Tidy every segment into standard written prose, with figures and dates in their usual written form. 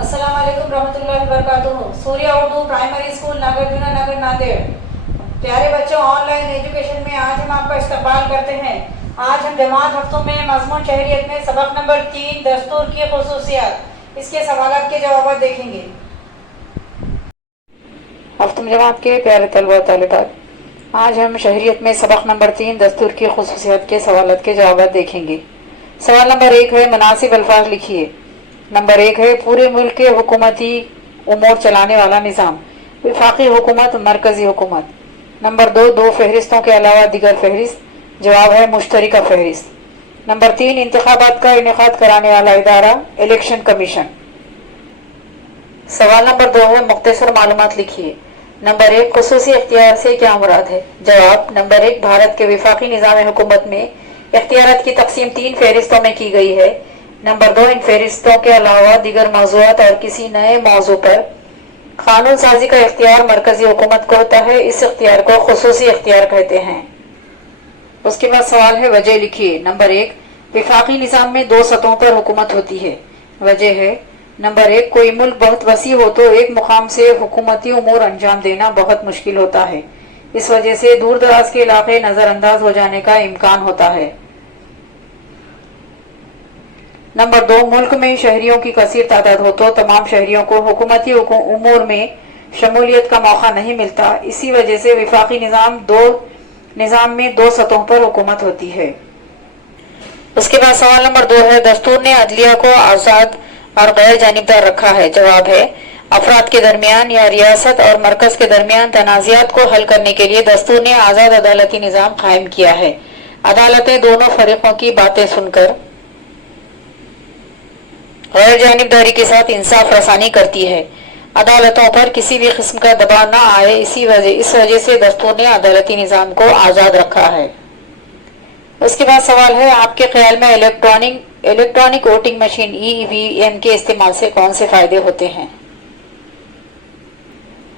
अस्सलाम वालेकुम रहमतुल्लाहि वबरकातुहू। सूर्या उर्दू प्राइमरी स्कूल नागरजुना नगर नांदेड़। प्यारे बच्चों, ऑनलाइन एजुकेशन में आज हम आपका इस्तकबाल करते हैं। आज हम जमात हफ्तों में मज़मून शहरियत में सबक नंबर 3 दस्तूर की खुसूसियात, इसके सवालात के जवाब देखेंगे। हफ्तम जमात के प्यारे तलबा तालिबात, आज हम शहरियत में सबक नंबर 3 दस्तूर की खुसूसियात के सवालात के जवाब देखेंगे। सवाल नंबर 1 है, मुनासिब अल्फाज लिखिए। नंबर 1 है, पूरे मुल्क के हुकूमती उमूर चलाने वाला निज़ाम, वफाकी हुकूमत, मरकजी हुकूमत। नंबर 2, दो फहरिस्तों के अलावा दिगर फहरिस्त, जवाब है मुश्तरिका फहरिस्त। नंबर 3, इंतखाबात का इनेकाद कराने वाला इदारा, इलेक्शन कमीशन। सवाल नंबर 2 है, मुख्तसर मालूमात लिखिए। नंबर 1, खुसूसी इख्तियार से क्या मुराद है? जवाब, नंबर 1, भारत के वफाकी निज़ाम हुकूमत में इख्तियारात की तकसीम 3 फहरिस्तों में की गई है। नंबर 2, इन फहरिस्तों के अलावा दिगर मौज़ूआत और किसी नए मौजू पर कानून साजी का इख्तियार मरकजी हुकूमत को होता है। इस इख्तियार को खुसूसी इख्तियार कहते हैं। उसके बाद सवाल है, वजह लिखिए। नंबर 1, वफाकी निज़ाम में 2 सतहों पर हुकूमत होती है। वजह है, नंबर 1, कोई मुल्क बहुत वसी हो तो एक मुकाम से हुकूमती उमूर अंजाम देना बहुत मुश्किल होता है। इस वजह से दूर दराज के इलाके नज़रअंदाज हो जाने का इम्कान होता है। नंबर 2, मुल्क में शहरियों की कसीर तादाद हो तो तमाम शहरियों को हुकूमती उमूर में शमूलियत का मौका नहीं मिलता। इसी वजह से वफाकी निज़ाम में 2 सतहों पर हुकूमत होती है। उसके बाद सवाल नंबर 2 है, दस्तूर ने अदलिया को आज़ाद और गैर जानिबदार रखा है। जवाब है, अफराद के दरमियान या रियासत और मरकज के दरमियान तनाज़ात को हल करने के लिए दस्तूर ने आज़ाद अदालती निज़ाम कायम किया है। अदालतें दोनों फरीकों की बातें सुनकर गैर जानिबदारी के साथ इंसाफ रसानी करती है। अदालतों पर किसी भी किस्म का दबाव न आए, इस वजह से दस्तूर ने अदालती निज़ाम को आज़ाद रखा है। उसके बाद सवाल है, आपके ख्याल में इलेक्ट्रॉनिक वोटिंग मशीन EVM के इस्तेमाल से कौन से फायदे होते हैं?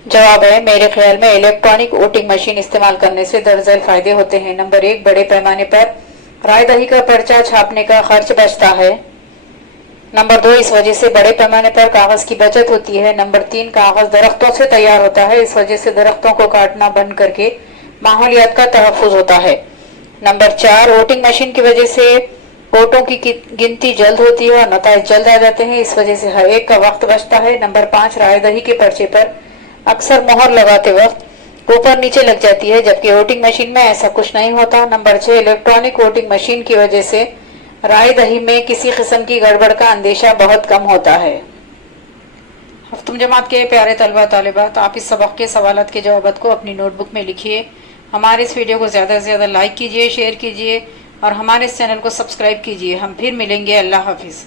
जवाब है, मेरे ख्याल में इलेक्ट्रॉनिक वोटिंग मशीन इस्तेमाल करने से दर्जन फायदे होते हैं। नंबर 1, बड़े पैमाने पर राय दही का पर्चा छापने का खर्च बचता है। नंबर 2, इस वजह से बड़े पैमाने पर कागज की बचत होती है। नंबर 3, कागज दरख्तों से तैयार होता है। इस वजह से दरख्तों को काटना बंद करके माहौलियात का तहफ़्फ़ुज़ होता है। नंबर 4, वोटिंग मशीन की वजह से वोटों की गिनती जल्द होती है और नताइज जल्द आ जाते हैं। इस वजह से हर एक का वक्त बचता है। नंबर 5, राय दही के पर्चे पर अक्सर मोहर लगाते वक्त ऊपर नीचे लग जाती है, जबकि वोटिंग मशीन में ऐसा कुछ नहीं होता। नंबर 6, इलेक्ट्रॉनिक वोटिंग मशीन की वजह से राय दही में किसी किस्म की गड़बड़ का अंदेशा बहुत कम होता है। हफ्तम जमात के प्यारे तलबा तालिबात, आप इस सबक के सवालात के जवाब को अपनी नोटबुक में लिखिए। हमारे इस वीडियो को ज़्यादा से ज़्यादा लाइक कीजिए, शेयर कीजिए और हमारे इस चैनल को सब्सक्राइब कीजिए। हम फिर मिलेंगे। अल्लाह हाफिज़।